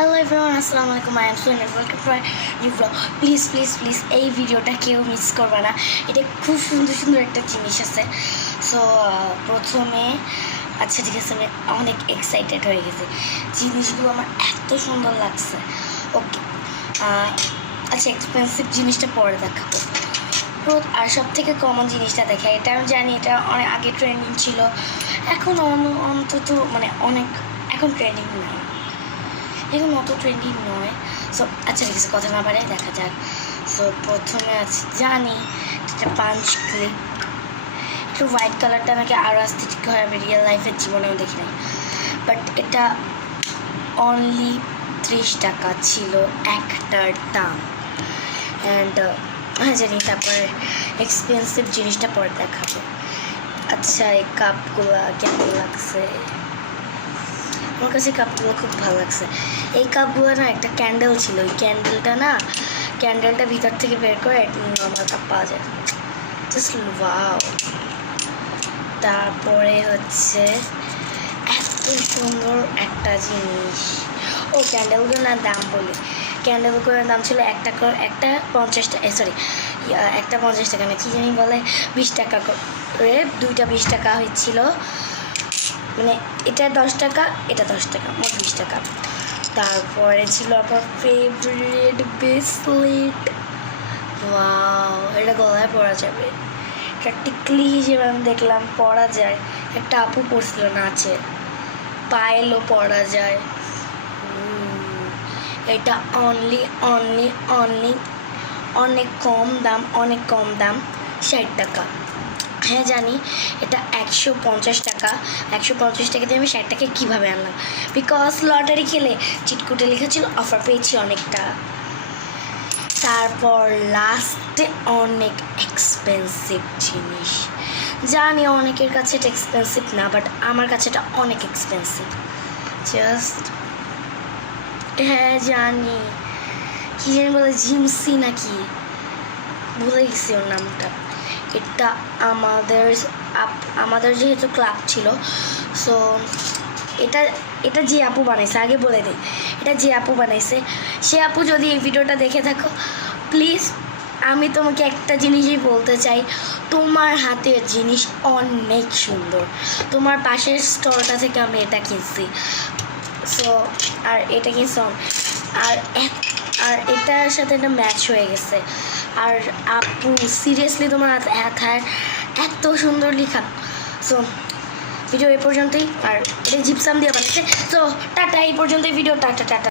Hello everyone, আসসালামু আলাইকুম। I am Sohel, welcome to my new blog. Please please please এই ভিডিওটা কেউ মিস করবে না। এটা খুব সুন্দর সুন্দর একটা জিনিস আছে। সো প্রথমে আচ্ছা ঠিক আছে, আমি অনেক এক্সাইটেড হয়ে গেছি। জিনিসগুলো আমার এত সুন্দর লাগছে। ওকে, আচ্ছা এক্সপেন্সিভ জিনিসটা পরে দেখাবো। আর সব থেকে কমন জিনিসটা দেখা, এটা আমি জানি এটা অনেক আগে ট্রেন্ডিং ছিল, এখন অন্তত মানে অনেক এখন ট্রেন্ডিং নয়, এখন অত ট্রেন্ডিং নয়। সো আচ্ছা ঠিক আছে, কথা না বাড়াই দেখা যাক। সো প্রথমে আছে জানি এটা পাঞ্চ ক্লিপ, একটু হোয়াইট কালারটা আমাকে আরও আস্থেটিক হয়, আমি রিয়েল লাইফের জীবনেও দেখি নাই। বাট এটা অনলি 30 টাকা ছিল একটার দাম। অ্যান্ড জানি তারপরে এক্সপেন্সিভ জিনিসটা পরে দেখাবো। আচ্ছা এই কাপগুলো কেমন লাগছে? আমার কাছে কাপগুলো খুব ভালো লাগছে। এই কাপগুলো না একটা ক্যান্ডেল ছিল, ওই ক্যান্ডেলটা ভিতর থেকে বের করে নর্মাল কাপ পাওয়া যায়। Just wow. তারপরে হচ্ছে এত সুন্দর একটা জিনিস। ও ক্যান্ডেলগুলোর না দাম বলি, ক্যান্ডেলগুলোর দাম ছিল একটা 50 টাকা, সরি একটা 50 টাকা না, কি জানি বলে 20 টাকা করে, দুইটা 20 টাকা হয়েছিল। মানে এটা 10 টাকা, এটা 10 টাকা, মোট 20 টাকা। তারপরে ছিল আমার ফেভারিট ব্রেসলেট। ওয়াও, এটা গলায় পরা যাবে, এটা টিকলি হিসেবে আমি দেখলাম পরা যায়। একটা আপু পরছিল নাচে, পায়েলও পরা যায়। এটা অনলি অনেক কম দাম 60 টাকা। হ্যাঁ জানি এটা 150 টাকা, 150 টাকা দিয়ে আমি 60 টাকায় কীভাবে আনলাম, বিকজ লটারি খেলে চিটকুটে লেখা ছিল, অফার পেয়েছি অনেকটা। তারপর লাস্টে অনেক এক্সপেন্সিভ জিনিস, জানি অনেকের কাছে এটা এক্সপেন্সিভ না, বাট আমার কাছে এটা অনেক এক্সপেন্সিভ। জাস্ট হ্যাঁ জানি, কী জানি বলে জিমসি নাকি, ভুলে গেছি ওর নামটা। এটা আমাদের যেহেতু ক্লাব ছিল, সো এটা যে আপু বানাইছে, আগে বলে দিই, এটা যে আপু বানাইছে, সে আপু যদি এই ভিডিওটা দেখে থাকো, প্লিজ আমি তোমাকে একটা জিনিসই বলতে চাই, তোমার হাতের জিনিস অনেক সুন্দর। তোমার পাশের স্টলটা থেকে আমি এটা কিনছি। সো আর এটা কিনছি, আর এটার সাথে এটা ম্যাচ হয়ে গেছে। আর আপু সিরিয়াসলি তোমার হাতের এত সুন্দর লেখা। সো ভিডিও এই পর্যন্তই, আর এটা জিপসাম দিয়ে বানাচ্ছে। সো টাটা, এই পর্যন্তই ভিডিও, টাটা টাটা।